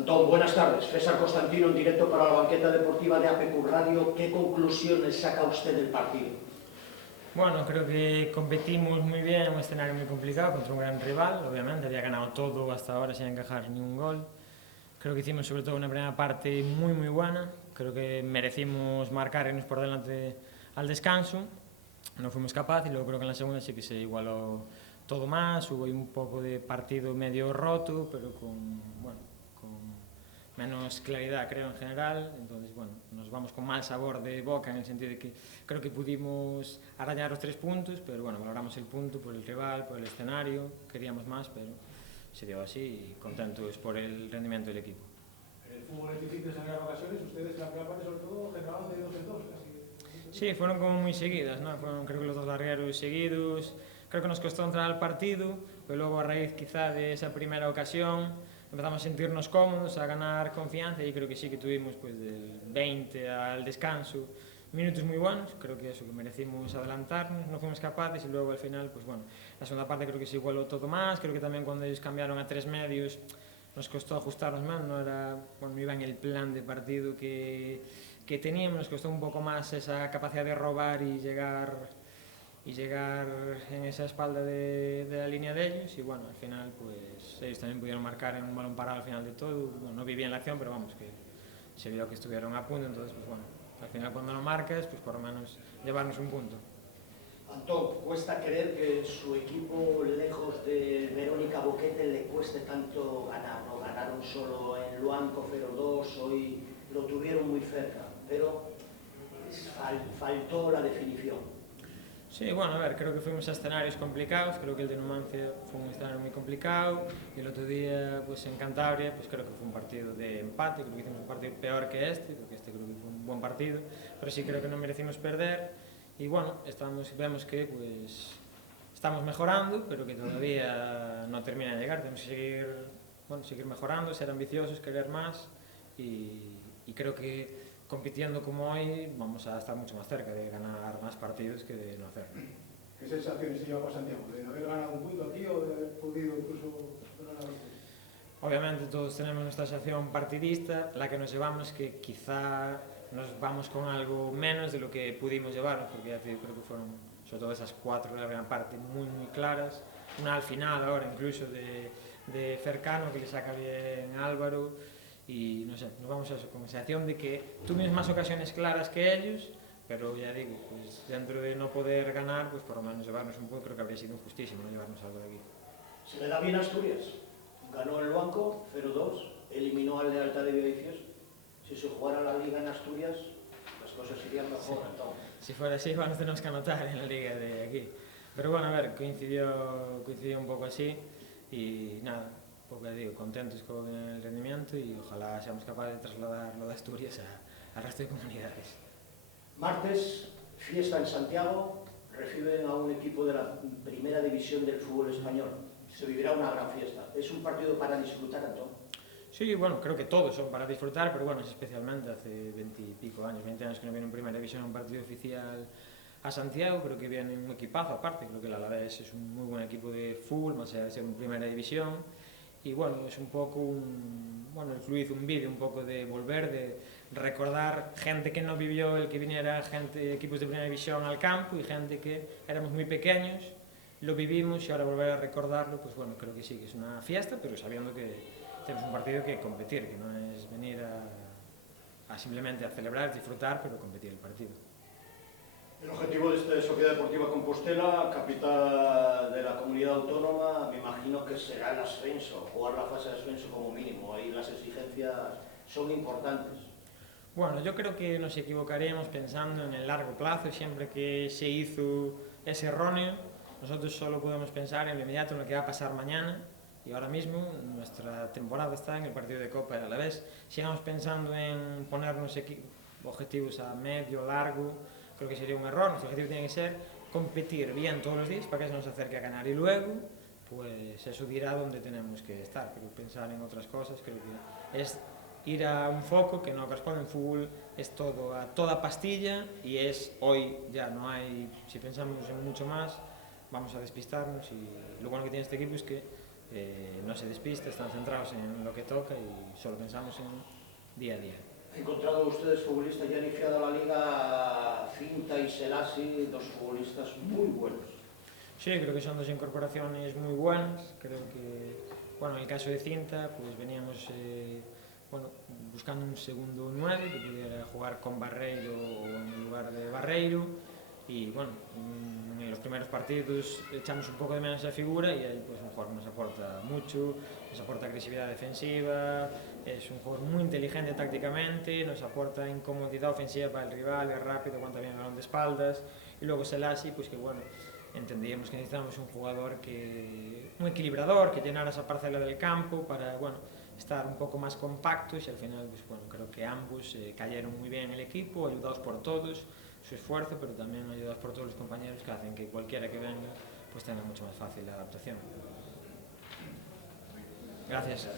Antón, buenas tardes. César Constantino en directo para la banqueta deportiva de APQ Radio. ¿Qué conclusiones saca usted del partido? Bueno, creo que competimos muy bien en un escenario muy complicado contra un gran rival. Obviamente había ganado todo hasta ahora sin encajar ni un gol. Creo que hicimos sobre todo una primera parte muy buena. Creo que merecimos marcar y irnos por delante al descanso. No fuimos capaces y luego creo que en la segunda sí que se igualó todo más. Hubo un poco de partido medio roto, pero con menos claridad creo en general. Entonces bueno, nos vamos con mal sabor de boca en el sentido de que creo que pudimos arañar los 3 puntos, pero bueno, valoramos el punto por el rival, por el escenario, queríamos más, pero se dio así y contentos por el rendimiento del equipo. En el fútbol es difícil generar ocasiones, ustedes en la primera parte sobre todo generaban de 2 en 2 casi. Sí, fueron como muy seguidas, ¿no? Fueron creo que los 2 largueros seguidos. Creo que nos costó entrar al partido, pero luego a raíz quizá de esa primera ocasión empezamos a sentirnos cómodos, a ganar confianza y creo que sí que tuvimos pues del 20 al descanso minutos muy buenos. Creo que eso, que merecimos adelantarnos, no fuimos capaces y luego al final, pues bueno, la segunda parte creo que se igualó todo más. Creo que también cuando ellos cambiaron a 3 medios nos costó ajustarnos más, no iba en el plan de partido que teníamos, nos costó un poco más esa capacidad de robar y llegar en esa espalda de la línea de ellos y bueno, al final pues ellos también pudieron marcar en un balón parado al final de todo. Bueno, no vi bien la acción, pero vamos, que se vio que estuvieron a punto, entonces pues bueno, al final cuando no marcas, pues por lo menos llevarnos un punto. Antón, ¿cuesta creer que su equipo, lejos de Verónica Boquete, le cueste tanto ganar? No ganaron solo en Luanco 0-2, hoy lo tuvieron muy cerca, pero faltó la definición. Sí, bueno, a ver, creo que fuimos a escenarios complicados. Creo que el de Numancia fue un escenario muy complicado y el otro día pues en Cantabria pues creo que fue un partido de empate. Creo que hicimos un partido peor que este, porque este creo que fue un buen partido, pero sí creo que no merecimos perder y bueno, vemos que pues estamos mejorando, pero que todavía no termina de llegar. Tenemos que seguir mejorando, ser ambiciosos, querer más y creo que compitiendo como hoy vamos a estar mucho más cerca de ganar más partidos que de no hacerlo. ¿Qué sensaciones se lleva para Santiago? ¿De haber ganado un punto aquí o de haber podido incluso ganar los 3? Obviamente todos tenemos nuestra sensación partidista, la que nos llevamos es que quizá nos vamos con algo menos de lo que pudimos llevarnos, porque ya te digo, creo que fueron sobre todo esas 4 de la primera parte muy claras, una al final ahora incluso de Cercano que le saca bien Álvaro. Y no sé, nos vamos a eso, con la sensación de que tuvimos más ocasiones claras que ellos, pero ya digo, pues dentro de no poder ganar, pues por lo menos llevarnos un poco, creo que habría sido injustísimo no llevarnos algo de aquí. ¿Se le da bien a Asturias? Ganó el Luanco 0-2, eliminó al Lealtad de Viaicios. Si se jugara la Liga en Asturias, las cosas irían mejor, sí. entonces. Si fuera así, igual nos tenemos que anotar en la Liga de aquí. Pero bueno, a ver, coincidió un poco así y nada. Porque digo, contentos con el rendimiento y ojalá seamos capaces de trasladar lo de Asturias al resto de comunidades. Martes, fiesta en Santiago, reciben a un equipo de la primera división del fútbol español. Se vivirá una gran fiesta. ¿Es un partido para disfrutar, Antón? Sí, bueno, creo que todos son para disfrutar, pero bueno, es especialmente hace 20 y pico años, 20 años que no viene en primera división un partido oficial a Santiago. Creo que viene un equipazo aparte, creo que el Alavés es un muy buen equipo de fútbol, más allá de ser en primera división. Y bueno, es un poco el club hizo un vídeo un poco de volver, de recordar gente que no vivió el que viniera equipos de primera división al campo y gente que éramos muy pequeños, lo vivimos y ahora volver a recordarlo, pues bueno, creo que sí, que es una fiesta, pero sabiendo que tenemos un partido que competir, que no es venir a simplemente a celebrar, disfrutar, pero competir el partido. El objetivo de esta Sociedad Deportiva Compostela, capital de la comunidad autónoma, me imagino que será el ascenso, jugar la fase de ascenso como mínimo. Ahí las exigencias son importantes. Bueno, yo creo que nos equivocaremos pensando en el largo plazo. Siempre que se hizo es erróneo. Nosotros solo podemos pensar en lo inmediato, en lo que va a pasar mañana. Y ahora mismo nuestra temporada está en el partido de Copa del Alavés. Sigamos pensando en ponernos objetivos a medio, largo, creo que sería un error. Nuestro objetivo tiene que ser competir bien todos los días para que eso nos acerque a ganar y luego pues eso dirá dónde tenemos que estar. Pero pensar en otras cosas creo que es ir a un foco que no corresponde. En fútbol es todo a toda pastilla y es hoy ya no hay, si pensamos en mucho más vamos a despistarnos. Y lo bueno que tiene este equipo es que no se despista, están centrados en lo que toca y solo pensamos en día a día. Han encontrado ustedes futbolistas, ya iniciada la liga, Cinta y Selassie, dos futbolistas muy buenos. Sí, creo que son dos incorporaciones muy buenas. Creo que, bueno, en el caso de Cinta, pues veníamos buscando un segundo 9 que pudiera jugar con Barreiro o en lugar de Barreiro. Y bueno, en los primeros partidos echamos un poco de menos esa figura y él pues un jugador que nos aporta mucho, nos aporta agresividad defensiva, es un jugador muy inteligente tácticamente, nos aporta incomodidad ofensiva para el rival, es rápido, aguanta bien el balón de espaldas. Y luego Selassie, pues que bueno, entendíamos que necesitábamos un jugador un equilibrador, que llenara esa parcela del campo para, bueno, estar un poco más compactos y al final, pues bueno, creo que ambos cayeron muy bien en el equipo, ayudados por todos, su esfuerzo, pero también ayudados por todos los compañeros que hacen que cualquiera que venga pues tenga mucho más fácil la adaptación. Gracias.